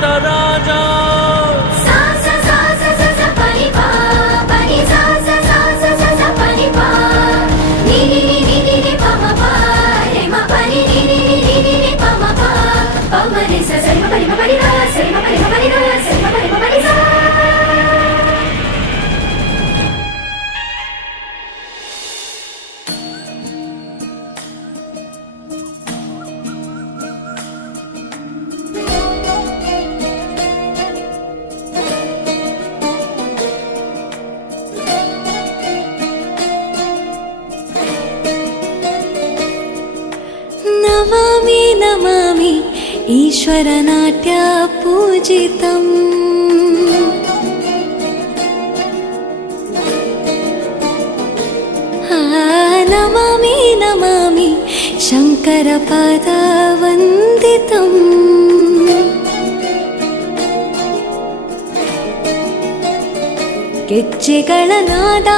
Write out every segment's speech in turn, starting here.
ನಟರಾಜ ನಮಾಮಿ ನಮಾಮಿ ಈಶ್ವರನಾಟ್ಯ ಪೂಜಿತಂ ನಮಾಮಿ ನಮಾಮಿ ಶಂಕರ ಪಾದ ವಂದಿತಂ ಗೆಜ್ಜೆಗಳ ನಾದ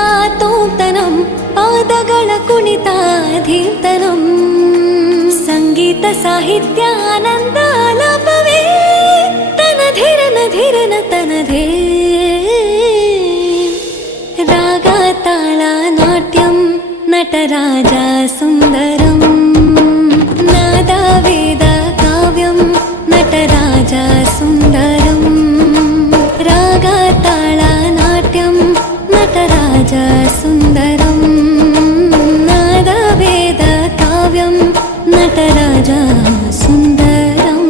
ತೋಂತನಂ ಪಾದಗಳ ಕುಣಿತಾಧೀರ್ತನಂ ಸಂಗೀತ ಸಾಹಿತ್ಯ ಆನಂದ ಆಲಾಪವೇ ತನಧಿರನ ಧಿರನ ತನಧೇ ರಾಗ ತಾಳ ನಾಟ್ಯಂ ನಟರಾಜ ಸುಂದರಂ ನಾದ ವೇದ ಕಾವ್ಯಂ ನಟರಾಜ ಸುಂದರಂ ರಾಗ ತಾಳ ನಾಟ್ಯಂ ನಟರಾಜ ಸುಂದರಂ ನಾದ ವೇದ ಕಾವ್ಯಂ ನಟರಾಜ ಸುಂದರಂ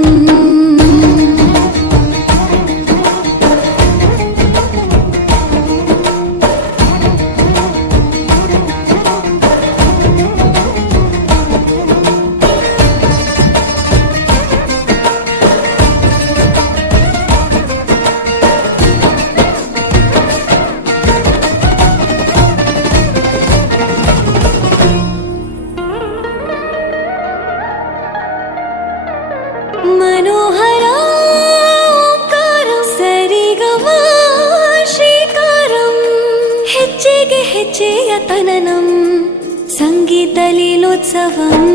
मनोहर ओंकारं सरिगम ಶ್ರೀಕಾರಂ ಹೆಜ್ಜೆಗೆ ಹೆಜ್ಜೆಯ ತನನಂ ಸಂಗೀತ ಲೀಲೋತ್ಸವಂ